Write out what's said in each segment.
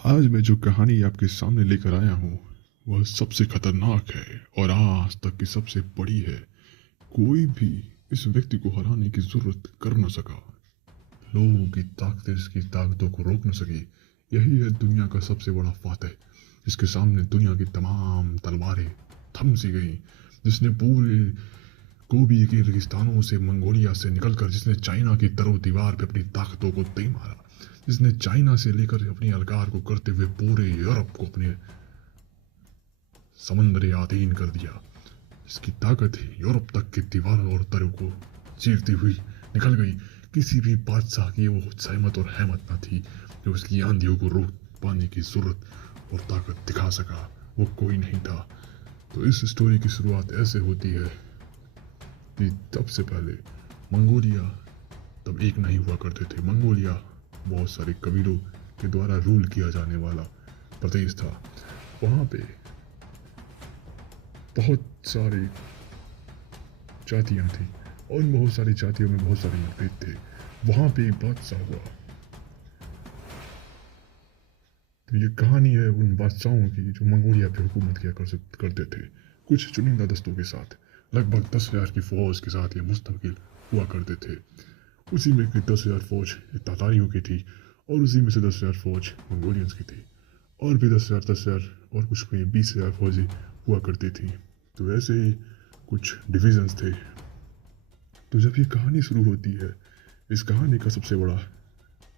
आज मैं जो कहानी आपके सामने लेकर आया हूँ वह सबसे खतरनाक है और आज तक की सबसे बड़ी है। कोई भी इस व्यक्ति को हराने की जरूरत कर न सका। लोगों की ताकतें इसकी ताकतों को रोक न सकी। यही है दुनिया का सबसे बड़ा फातह, जिसके सामने दुनिया की तमाम तलवारें थम सी गई। जिसने पूरे गोबी के रेगिस्तानों से, मंगोलिया से निकलकर जिसने चाइना की तरो दीवार पे अपनी ताकतों को दे मारा, जिसने चाइना से लेकर अपनी अलगार को करते हुए पूरे यूरोप को अपने समंदर अधीन कर दिया। इसकी ताकत यूरोप तक की दीवारों और तरों को चीरती हुई निकल गई। किसी भी बादशाह की वो सहमत और हैमत न थी जो उसकी आंधियों को रोक पाने की जरूरत और ताकत दिखा सका। वो कोई नहीं था। तो इस स्टोरी की शुरुआत ऐसे होती है कि तब से पहले मंगोलिया तब एक नहीं हुआ करते थे। मंगोलिया बहुत सारे कबीलों के द्वारा रूल किया जाने वाला प्रदेश था। वहाँ पे बहुत सारी जातियाँ थी और इन बहुत सारी जातियों में बहुत सारे मतभेद थे। वहाँ पे एक बादशाह हुआ। तो ये कहानी है उन बादशाहों की जो मंगोलिया पे हुकूमत किया करते थे, कुछ चुनिंदा दस्तों के साथ। लगभग 10,000 की फौज के साथ ये मुस्तकिल हुआ करते थे। उसी में की 10,000 फौज तातारियों की थी और उसी में से 10,000 फौज मंगोलियंस की थी और भी 10,000 और कुछ कोई 20,000 फौजी हुआ करती थी। तो ऐसे ही कुछ डिविजन्स थे। तो जब ये कहानी शुरू होती है, इस कहानी का सबसे बड़ा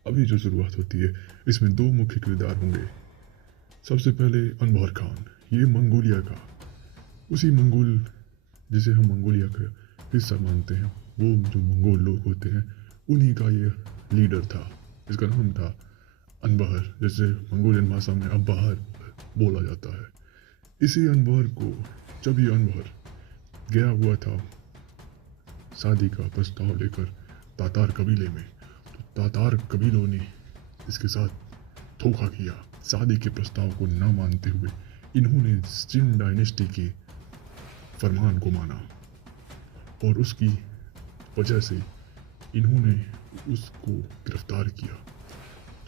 अभी जो शुरुआत होती है, इसमें दो मुख्य किरदार होंगे। सबसे पहले अनवर खान, ये मंगोलिया का उसी मंगोल जिसे हम मंगोलिया का हिस्सा मानते हैं, वो जो मंगोल लोग होते हैं उन्हीं का ये लीडर था। इसका नाम था अनबहर, जैसे मंगोलियन भाषा में अब्बाहर बोला जाता है। इसी अनबहर को जब ये अनबहर गया हुआ था शादी का प्रस्ताव लेकर तातार कबीले में, तो तातार कबीलों ने इसके साथ धोखा किया। शादी के प्रस्ताव को न मानते हुए इन्होंने जिन डायनेस्टी के फरमान को माना और उसकी वजह से इन्होंने उसको गिरफ्तार किया।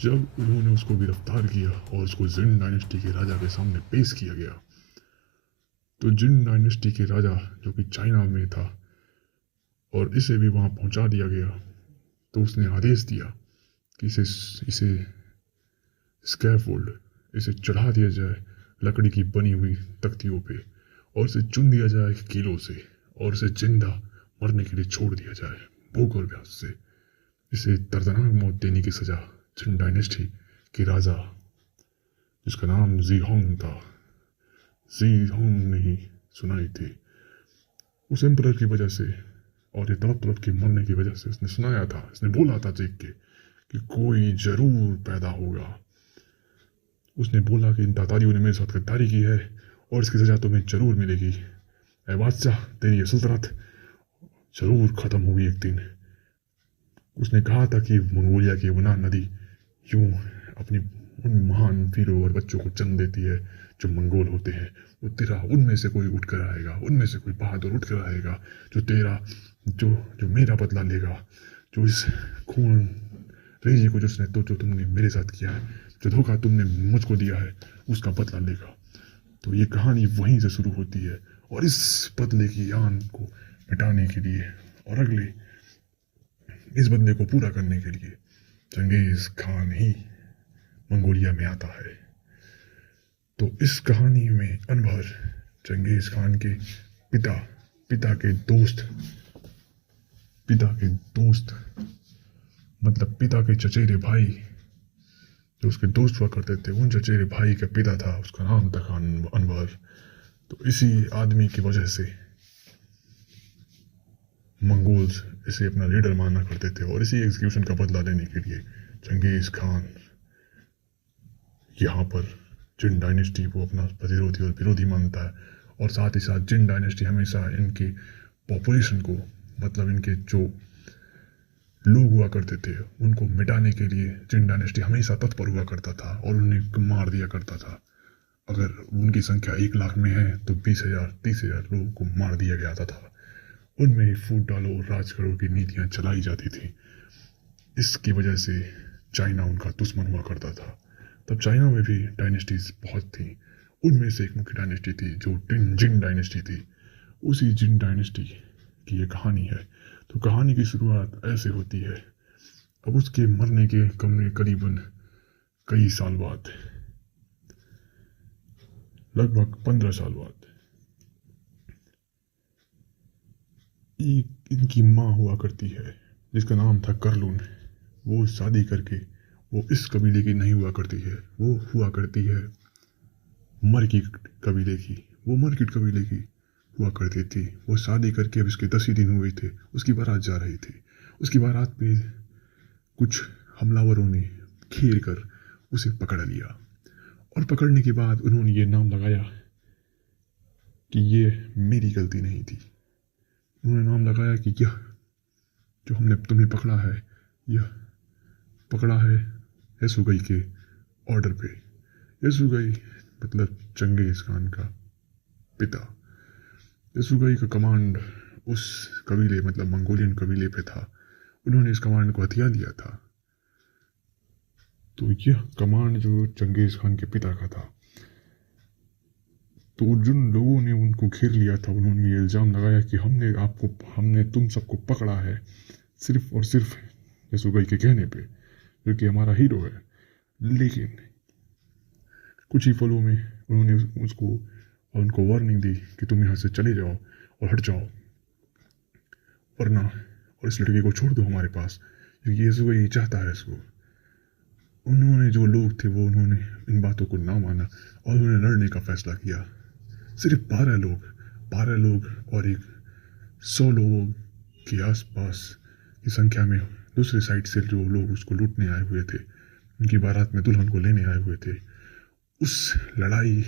जब उन्होंने उसको गिरफ्तार किया और उसको जिन डायनेस्टी के राजा के सामने पेश किया गया, तो जिन डायनेस्टी के राजा जो कि चाइना में था और इसे भी वहाँ पहुँचा दिया गया, तो उसने आदेश दिया कि इसे स्कैफोल्ड, इसे चढ़ा दिया जाए लकड़ी की बनी हुई तख्तियों पे और इसे चुन दिया जाए कीलों से और इसे जिंदा मरने के लिए छोड़ दिया जाए भूख और प्यास से। इसे दर्दनाक मौत देने की सजा जिन डायनेस्टी के राजा जिसका नाम जी होंग था, जी होंग ने ही सुनाई थी। उस एम्परर की वजह से और ये तड़प तड़प के मरने की वजह से उसने सुनाया था, इसने बोला था देख के कि कोई जरूर पैदा होगा। उसने बोला कि इन तातारियों ने मेरे साथ गद्दारी की है और इसकी सजा तुम्हें जरूर मिलेगी। ऐ बादशाह, तेरी ये सल्तनत जरूर खत्म होगी एक दिन। उसने कहा था कि मंगोलिया की वना नदी यूं अपनी उन महान वीरों और बच्चों को जन्म देती है जो मंगोल होते हैं। वो तेरा उनमें से कोई उठ कर आएगा, उनमें से कोई बहादुर उठ कर आएगा जो तेरा जो जो मेरा बदला लेगा, जो इस खून रेजी को जो तुमने मेरे साथ किया है, जो धोखा तुमने मुझको दिया है, उसका बदला लेगा। तो ये कहानी वहीं से शुरू होती है और इस बदले की यान को मिटाने के लिए और अगले इस बदले को पूरा करने के लिए चंगेज खान ही मंगोलिया में आता है। तो इस कहानी में अनवर चंगेज खान के पिता पिता के दोस्त मतलब पिता के चचेरे भाई जो उसके दोस्त हुआ करते थे, उन चचेरे भाई का पिता था, उसका नाम था खान अनवर। तो इसी आदमी की वजह से मंगोल्स इसे अपना लीडर माना करते थे और इसी एग्जीक्यूशन का बदला लेने के लिए चंगेज खान यहाँ पर जिन डायनेस्टी को अपना प्रतिरोधी और विरोधी मानता है और साथ ही साथ जिन डायनेस्टी हमेशा इनके पॉपुलेशन को, मतलब इनके जो लोग हुआ करते थे उनको मिटाने के लिए जिन डायनेस्टी हमेशा तत्पर हुआ करता था और उन्हें मार दिया करता था। अगर उनकी संख्या 1 लाख में है तो 20,000 30,000 लोगों को मार दिया जाता था। उनमें ही फूट डालो राज करो की नीतियाँ चलाई जाती थी। इसकी वजह से चाइना उनका दुश्मन हुआ करता था। तब चाइना में भी डायनेस्टीज बहुत थी। उनमें से एक मुख्य डायनेस्टी थी जो जिन डायनेस्टी थी। उसी जिन डायनेस्टी की ये कहानी है। तो कहानी की शुरुआत ऐसे होती है। अब उसके मरने के करीबन कई साल बाद, लगभग 15 साल बाद, एक इनकी माँ हुआ करती है जिसका नाम था करलून। वो शादी करके वो इस कबीले की नहीं हुआ करती है, वो हुआ करती है मरकिट कबीले की। वो मरकिट कबीले की हुआ करती थी। वो शादी करके अब इसके 10 ही दिन हुए थे, उसकी बारात जा रही थी। उसकी बारात में कुछ हमलावरों ने घेर कर उसे पकड़ लिया और पकड़ने के बाद उन्होंने ये नाम लगाया कि ये मेरी गलती नहीं थी। उन्होंने नाम लगाया कि यह जो हमने तुम्हें पकड़ा है, यह पकड़ा है यसुगई के ऑर्डर पे। यसुगई मतलब चंगेज खान का पिता। यसुगई का कमांड उस कबीले मतलब मंगोलियन कबीले पे था। उन्होंने इस कमांड को हथिया लिया था। तो यह कमांड जो चंगेज खान के पिता का था। तो जिन लोगों ने उनको घेर लिया था उन्होंने ये इल्ज़ाम लगाया कि हमने तुम सबको पकड़ा है सिर्फ और सिर्फ यसुगई के कहने पे, जो कि हमारा हीरो है। लेकिन कुछ ही पलों में उन्होंने उनको वार्निंग दी कि तुम यहाँ से चले जाओ और हट जाओ, वरना और इस लड़के को छोड़ दो हमारे पास, क्योंकि यसुगई चाहता है इसको। उन्होंने जो लोग थे वो उन्होंने इन बातों को ना माना और उन्होंने लड़ने का फैसला किया। सिर्फ 12 लोग और एक 100 लोगों के आसपास की संख्या में दूसरे साइड से जो लोग उसको लूटने आए हुए थे, उनकी बारात में दुल्हन को लेने आए हुए थे। उस लड़ाई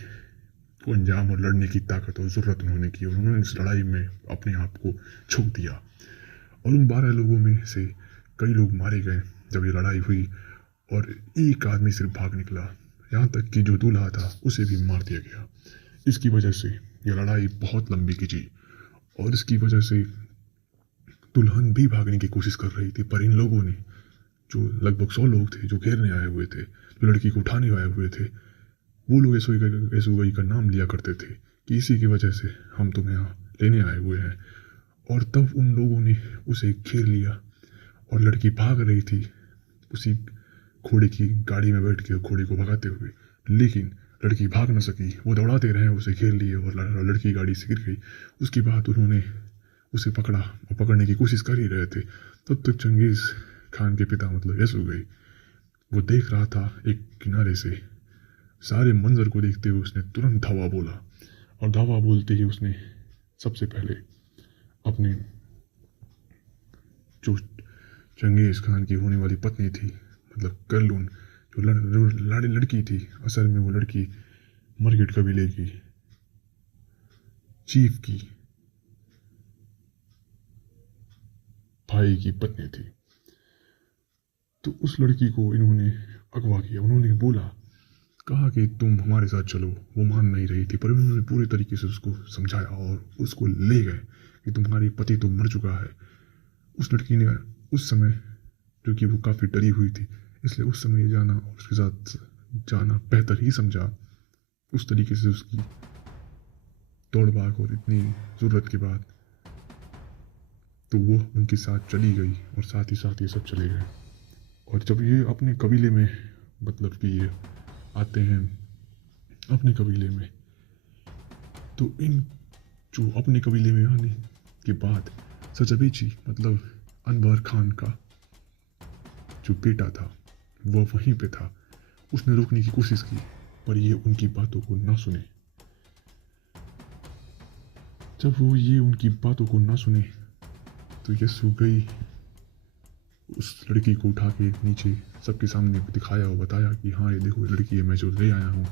को अंजाम और लड़ने की ताकत और ज़रूरत उन्होंने की। उन्होंने इस लड़ाई में अपने आप को झोंक दिया और उन 12 लोगों में से कई लोग मारे गए जब ये लड़ाई हुई और एक आदमी सिर्फ भाग निकला। यहाँ तक कि जो दूल्हा था उसे भी मार दिया गया। इसकी वजह से ये लड़ाई बहुत लंबी खिंची और इसकी वजह से दुल्हन भी भागने की कोशिश कर रही थी, पर इन लोगों ने, जो लगभग 100 लोग थे जो घेरने आए हुए थे, जो लड़की को उठाने आए हुए थे, वो लोग यसुगई का नाम लिया करते थे कि इसी की वजह से हम तुम्हें यहाँ लेने आए हुए हैं। और तब उन लोगों ने उसे घेर लिया और लड़की भाग रही थी उसी घोड़े की गाड़ी में बैठ के घोड़े को भगाते हुए, लेकिन लड़की भाग न सकी। वो दौड़ाते रहे, उसे घेर लिए और लड़की गाड़ी से गिर गई। उसके बाद उन्होंने उसे पकड़ा और पकड़ने की कोशिश कर ही रहे थे। तब तक चंगेज खान के पिता मतलब यसुगई वो देख रहा था एक किनारे से। सारे मंजर को देखते हुए उसने तुरंत धावा बोला और धावा बोलते ही उसने सबसे पहले अपने जो चंगेज खान की होने वाली पत्नी थी मतलब करलून, जो लड़की थी, असल में वो लड़की मरगिट कबीले की चीफ की भाई की पत्नी थी। तो उस लड़की को इन्होंने अगवा किया। उन्होंने कहा कि तुम हमारे साथ चलो। वो मान नहीं रही थी, पर उन्होंने पूरे तरीके से उसको समझाया और उसको ले गए कि तुम्हारी पति तो मर चुका है। उस लड़की ने उस समय, जो कि वो काफ़ी डरी हुई थी, इसलिए उस समय जाना और उसके साथ जाना बेहतर ही समझा। उस तरीके से उसकी दौड़ भाग और इतनी ज़रूरत के बाद तो वो उनके साथ चली गई और साथ ही साथ ये सब चले गए। और जब ये अपने कबीले में मतलब कि ये आते हैं अपने कबीले में, तो इन जो अपने कबीले में आने के बाद सजबेची मतलब अनवर खान का जो बेटा था वो वहीं पे था। उसने रोकने की कोशिश की पर ये उनकी बातों को ना सुने। जब वो ये उनकी बातों को ना सुने तो यसुगई उस लड़की को उठा के नीचे सबके सामने दिखाया और बताया कि हाँ ये देखो ये लड़की है मैं जो ले आया हूँ।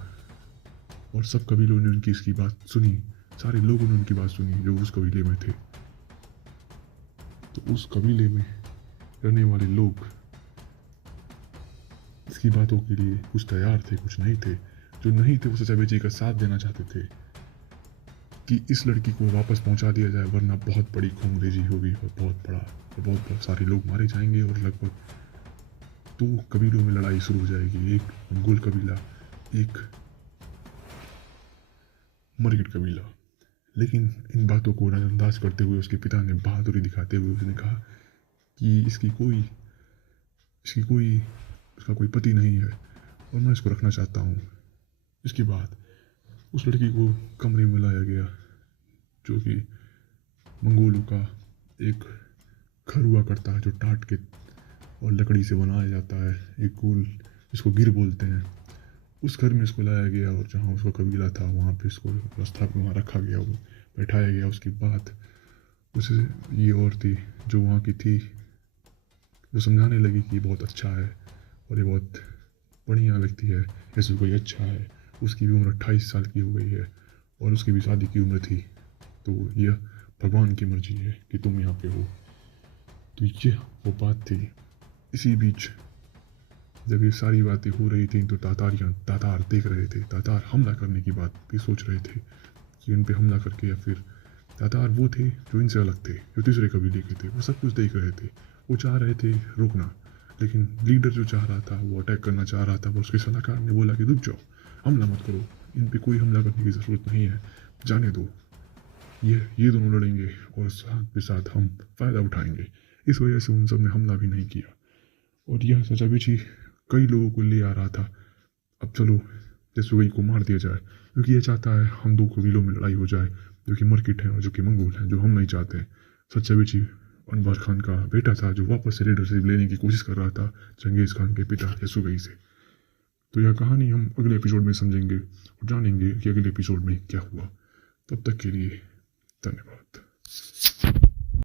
और सब कबीलों ने उनकी इसकी बात सुनी, सारे लोगों ने उनकी बात सुनी जो उस कबीले में थे। तो उस कबीले में रहने वाले लोग इसकी बातों के लिए कुछ तैयार थे, कुछ नहीं थे। जो नहीं थे वो सचाबेची का साथ देना चाहते थे कि इस लड़की को वापस पहुंचा दिया जाए, वरना बहुत बड़ी खूनरेजी होगी और बहुत सारे लोग मारे जाएंगे और लगभग दो कबीलों में लड़ाई शुरू हो जाएगी, एक मंगोल कबीला, एक मरगिट कबीला। लेकिन इन बातों को नज़रअंदाज करते हुए उसके पिता ने बहादुरी दिखाते हुए उसने कहा कि इसकी कोई उसका कोई पति नहीं है और मैं इसको रखना चाहता हूँ। इसके बाद उस लड़की को कमरे में लाया गया, जो कि मंगोलों का एक घर हुआ करता है जो टाट के और लकड़ी से बनाया जाता है, एक गोल, जिसको गिर बोलते हैं। उस घर में इसको लाया गया और जहाँ उसका कबीला था वहाँ पे इसको व्यवस्था में वहाँ रखा गया, वो बैठाया गया। उसके बाद उसे ये औरत थी जो वहाँ की थी, वो समझाने लगी कि बहुत अच्छा है और ये बहुत बढ़िया व्यक्ति है, ऐसे कोई अच्छा है। उसकी भी उम्र 28 साल की हो गई है और उसकी भी शादी की उम्र थी। तो यह भगवान की मर्जी है कि तुम यहाँ पे हो। तो ये वो बात थी। इसी बीच जब ये सारी बातें हो रही थी तो तातार देख रहे थे, तातार हमला करने की बात भी सोच रहे थे कि उन पे हमला करके, या फिर तातार वो थे जो इनसे अलग थे, जो तीसरे कबीले के थे, वो सब कुछ देख रहे थे। वो चाह रहे थे रुकना, लेकिन लीडर जो चाह रहा था, वो अटैक करना चाह रहा था, वो उसके सलाहकार ने बोला कि रुक जाओ, हमला मत करो, इन पे कोई हमला करने की ज़रूरत नहीं है, जाने दो, ये दोनों लड़ेंगे और साथ के साथ हम फ़ायदा उठाएंगे। इस वजह से उन सब ने हमला भी नहीं किया। और यह सचाबिची कई लोगों को ले आ रहा था, अब चलो जसुगई को मार दिया जाए, क्योंकि ये चाहता है हम दो कबीलों में लड़ाई हो जाए, जो कि मरकिट है और जो कि मंगोल है, जो हम नहीं चाहते हैं। सचाबिची अनबर खान का बेटा था जो वापस से लीडरशिप लेने की कोशिश कर रहा था चंगेज़ खान के पिता यसुगई से। तो यह कहानी हम अगले एपिसोड में समझेंगे और जानेंगे कि अगले एपिसोड में क्या हुआ। तब तक के लिए धन्यवाद।